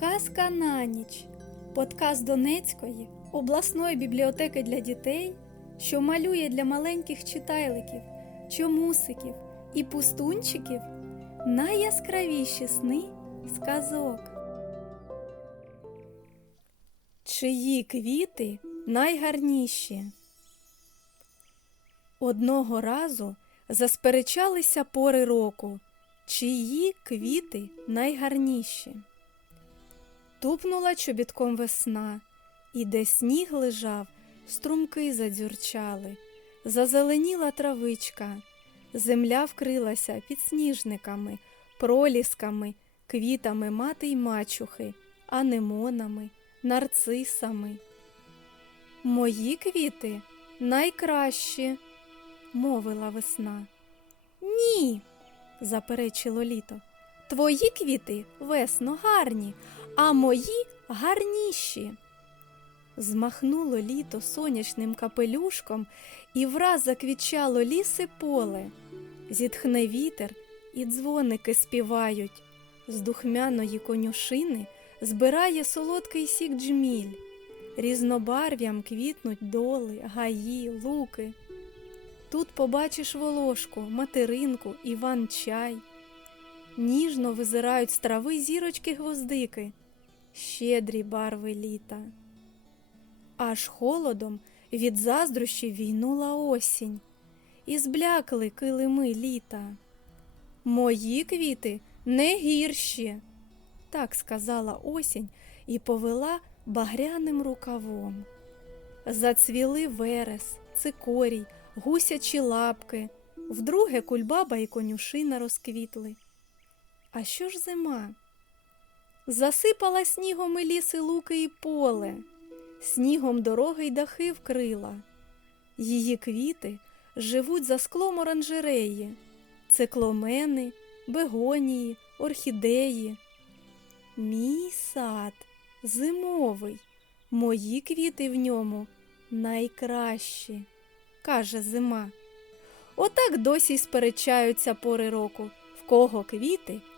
Казка на ніч. Подкаст Донецької обласної бібліотеки для дітей, що малює для маленьких читайликів, чомусиків і пустунчиків найяскравіші сни з казок. Чиї квіти найгарніші? Одного разу засперечалися пори року, чиї квіти найгарніші. Тупнула чобітком весна, і де сніг лежав, струмки задзюрчали, зазеленіла травичка, земля вкрилася підсніжниками, пролісками, квітами мати й мачухи, анемонами, нарцисами. Мої квіти найкращі, мовила весна. Ні, заперечило літо. Твої квіти, весно, гарні, а мої гарніші. Змахнуло літо сонячним капелюшком і враз заквічало ліс і поле. Зітхне вітер, і дзвоники співають. З духмяної конюшини збирає солодкий сік джміль. Різнобарв'ям квітнуть доли, гаї, луки. Тут побачиш волошку, материнку, іван-чай. Ніжно визирають з трави зірочки гвоздики, щедрі барви літа. Аж холодом від заздрощів війнула осінь, і зблякли килими літа. Мої квіти не гірші, так сказала осінь і повела багряним рукавом. Зацвіли верес, цикорій, гусячі лапки, вдруге кульбаба і конюшина розквітли. А що ж зима? Засипала снігом і ліси луки і поле, снігом дороги й дахи вкрила. Її квіти живуть за склом оранжереї, цикломени, бегонії, орхідеї. Мій сад зимовий, мої квіти в ньому найкращі, каже зима. Отак досі сперечаються пори року, в кого квіти